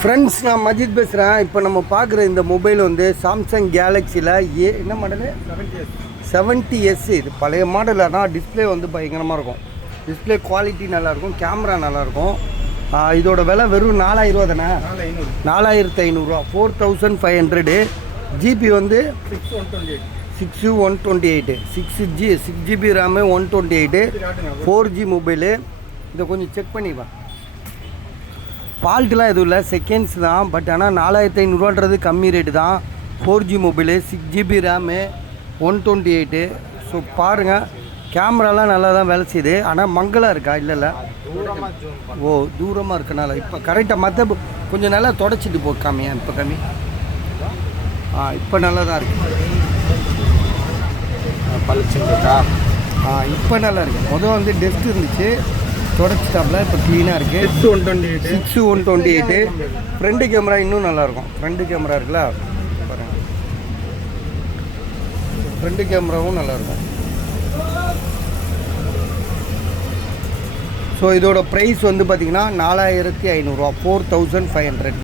Friends, நான் மஜித் பேசுகிறேன். இப்போ நம்ம பார்க்குற இந்த மொபைல் வந்து சாம்சங் கேலக்ஸியில் என்ன மாடலு 70S. இது பழைய மாடல். ஆனால் டிஸ்பிளே வந்து பயங்கரமாக இருக்கும். டிஸ்பிளே குவாலிட்டி நல்லாயிருக்கும், கேமரா நல்லாயிருக்கும். இதோட விலை வெறும் 4000 தானே? 4500 4500. ஜிபி வந்து 6128 6GB ரேமு 128 4G மொபைலு. இதை கொஞ்சம் செக் பண்ணிப்பேன். ஃபால்ட்டுலாம் எதுவும் இல்லை, செகண்ட்ஸ் தான். பட் ஆனால் 4500 கம்மி ரேட்டு தான். 4G mobile, 6GB RAM 128. So பாருங்கள், கேமராலாம் நல்லா தான் வேலை செய்யுது. ஆனால் மங்கலாக இருக்கா? இல்லை ஓ, தூரமாக இருக்கனால. இப்போ கரெக்டாக மற்ற கொஞ்சம் நல்லா தொடச்சிட்டு போ. காமியா இப்போ கம்மி. இப்போ நல்லா தான் இருக்குது. பழிச்சுருக்கா? இப்போ நல்லா இருக்குது. முதல் வந்து டெஸ்ட் இருந்துச்சு, தொடச்சிட்டாப்பில். இப்போ க்ளீனாக இருக்குது. 6128. ஃப்ரண்ட் கேமரா இன்னும் நல்லாயிருக்கும். ஃப்ரண்ட் கேமரா இருக்குல்ல பாருங்கள், ஃப்ரண்ட் கேமராவும் நல்லாயிருக்கும். ஸோ இதோட ப்ரைஸ் வந்து பார்த்திங்கன்னா 4500 4500.